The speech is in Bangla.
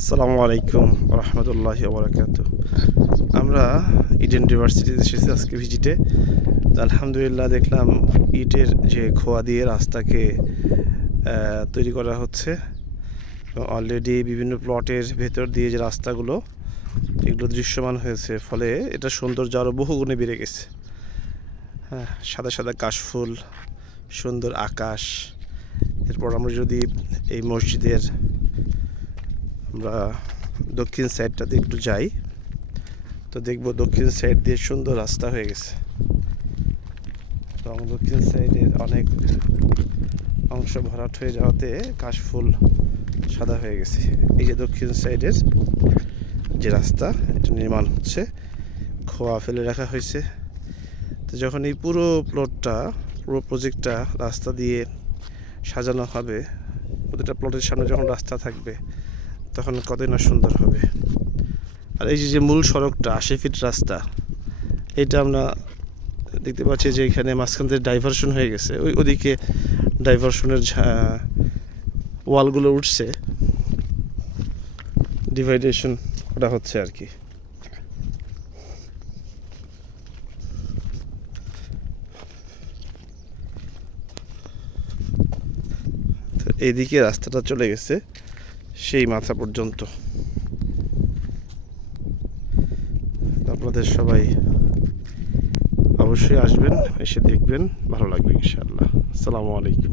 আসসালামু আলাইকুম রহমতুল্লাহ বরাকাত আমরা ইডেন ইউনিভার্সিটিতে এসেছি আজকে ভিজিটে। তো আলহামদুলিল্লাহ দেখলাম ইটের যে খোয়া দিয়ে রাস্তাকে তৈরি করা হচ্ছে। অলরেডি বিভিন্ন প্লটের ভেতর দিয়ে যে রাস্তাগুলো, এগুলো দৃশ্যমান হয়েছে। ফলে এটা সৌন্দর্য আরও বহুগুণে বেড়ে গেছে। হ্যাঁ সাদা সাদা কাশফুল, সুন্দর আকাশ। এরপর আমরা যদি এই মসজিদের আমরা দক্ষিণ সাইডটাতে একটু যাই, তো দেখব দক্ষিণ সাইড দিয়ে সুন্দর রাস্তা হয়ে গেছে। এবং দক্ষিণ সাইডের অনেক অংশ ভরাট হয়ে যাওয়াতে কাশফুল সাদা হয়ে গেছে। এই যে দক্ষিণ সাইডের যে রাস্তা, এটা নির্মাণ হচ্ছে, খোয়া ফেলে রাখা হয়েছে। তো যখন এই পুরো প্লটটা পুরো প্রজেক্টটা রাস্তা দিয়ে সাজানো হবে, প্রতিটা প্লটের সামনে যখন রাস্তা থাকবে তখন কতই না সুন্দর হবে। আর এই যে মূল সড়কটা, আশি ফিট রাস্তা, এটা আমরা দেখতে পাচ্ছি যে এখানে মাঝখান থেকে ডাইভারশন হয়ে গেছে। ওই ওদিকে ডাইভারশনের ওয়ালগুলো উঠছে। ডিভাইডেশন ওটা হচ্ছে আর কি। এইদিকে রাস্তাটা চলে গেছে। সেই মাথা পর্যন্ত। আপনাদের সবাই অবশ্যই আসবেন এসে দেখবেন ভালো লাগবে ইনশাআল্লাহ। আসসালামু আলাইকুম।